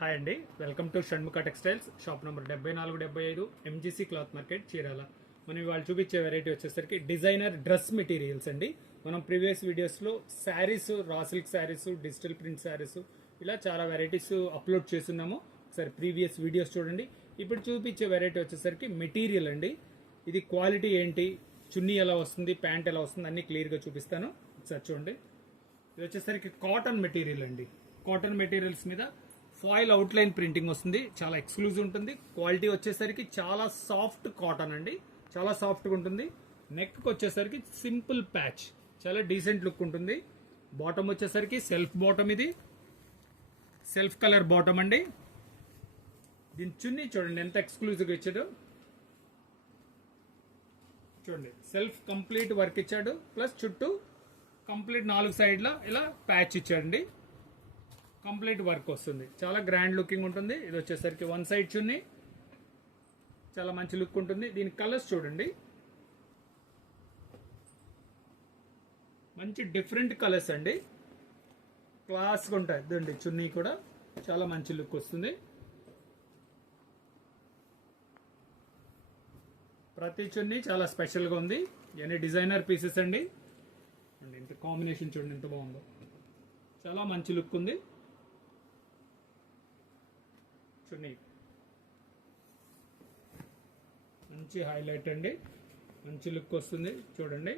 Hi అండి, welcome to Shanmukha textiles shop number 7475 MGC cloth market Chirala. మనం ఇవాళ చూపించే వెరైటీ వచ్చేసరికి డిజైనర్ డ్రెస్ మెటీరియల్స్ అండి. మనం ప్రీవియస్ వీడియోస్లో saris, raw silk saris, digital print saris ఇలా చాలా వెరైటీస్ అప్లోడ్ చేస్తున్నాము. ఒకసారి ప్రీవియస్ వీడియోస్ చూడండి. ఇప్పుడు చూపించే వెరైటీ వచ్చేసరికి మెటీరియల్ అండి. ఇది క్వాలిటీ ఏంటి, చున్నీ ఎలా వస్తుంది, ప్యాంట్ ఎలా వస్తుంది అన్ని క్లియర్గా చూపిస్తాను. ఒకసారి చూడండి. ఇది వచ్చేసరికి కాటన్ మెటీరియల్ అండి. కాటన్ మెటీరియల్స్ మీద ఫాయిల్ అవుట్లైన్ ప్రింటింగ్ వస్తుంది. చాలా ఎక్స్క్లూజివ్ ఉంటుంది. క్వాలిటీ వచ్చేసరికి చాలా సాఫ్ట్ కాటన్ అండి, చాలా సాఫ్ట్గా ఉంటుంది. నెక్ వచ్చేసరికి సింపుల్ ప్యాచ్, చాలా డీసెంట్ లుక్ ఉంటుంది. బాటమ్ వచ్చేసరికి సెల్ఫ్ బాటమ్, ఇది సెల్ఫ్ కలర్ బాటమ్ అండి. దీని చున్నీ చూడండి ఎంత ఎక్స్క్లూజివ్గా ఇచ్చాడు. చూడండి, సెల్ఫ్ కంప్లీట్ వర్క్ ఇచ్చాడు, ప్లస్ చుట్టూ కంప్లీట్ 4 సైడ్ల ఇలా ప్యాచ్ ఇచ్చాడండి. కంప్లీట్ వర్క్ వస్తుంది, చాలా గ్రాండ్ లుకింగ్ ఉంటుంది. ఇది వచ్చేసరికి 1 సైడ్ చున్నీ, చాలా మంచి లుక్ ఉంటుంది. దీని కలర్స్ చూడండి, మంచి డిఫరెంట్ కలర్స్ అండి, క్లాస్గా ఉంటాయి. ఇదండి చున్నీ కూడా చాలా మంచి లుక్ వస్తుంది. ప్రతి చున్నీ చాలా స్పెషల్గా ఉంది. ఇవన్నీ డిజైనర్ పీసెస్ అండి. ఇంత కాంబినేషన్ చూడండి ఎంత బాగుందో, చాలా మంచి లుక్ ఉంది. చున్నీ మంచి హైలైట్ అండి, మంచి లుక్ వస్తుంది చూడండి.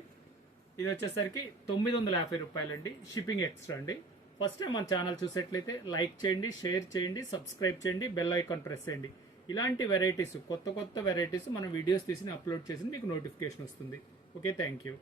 ఇది వచ్చేసరికి 950 రూపాయలండి, షిప్పింగ్ ఎక్స్ట్రా అండి. ఫస్ట్ టైం మన ఛానల్ చూసేట్లయితే లైక్ చేయండి, షేర్ చేయండి, సబ్స్క్రైబ్ చేయండి, బెల్ ఐకాన్ ప్రెస్ చేయండి. ఇలాంటి వెరైటీస్, కొత్త వెరైటీస్ మనం వీడియోస్ తీసి అప్లోడ్ చేసి మీకు నోటిఫికేషన్ వస్తుంది. Okay, thank you.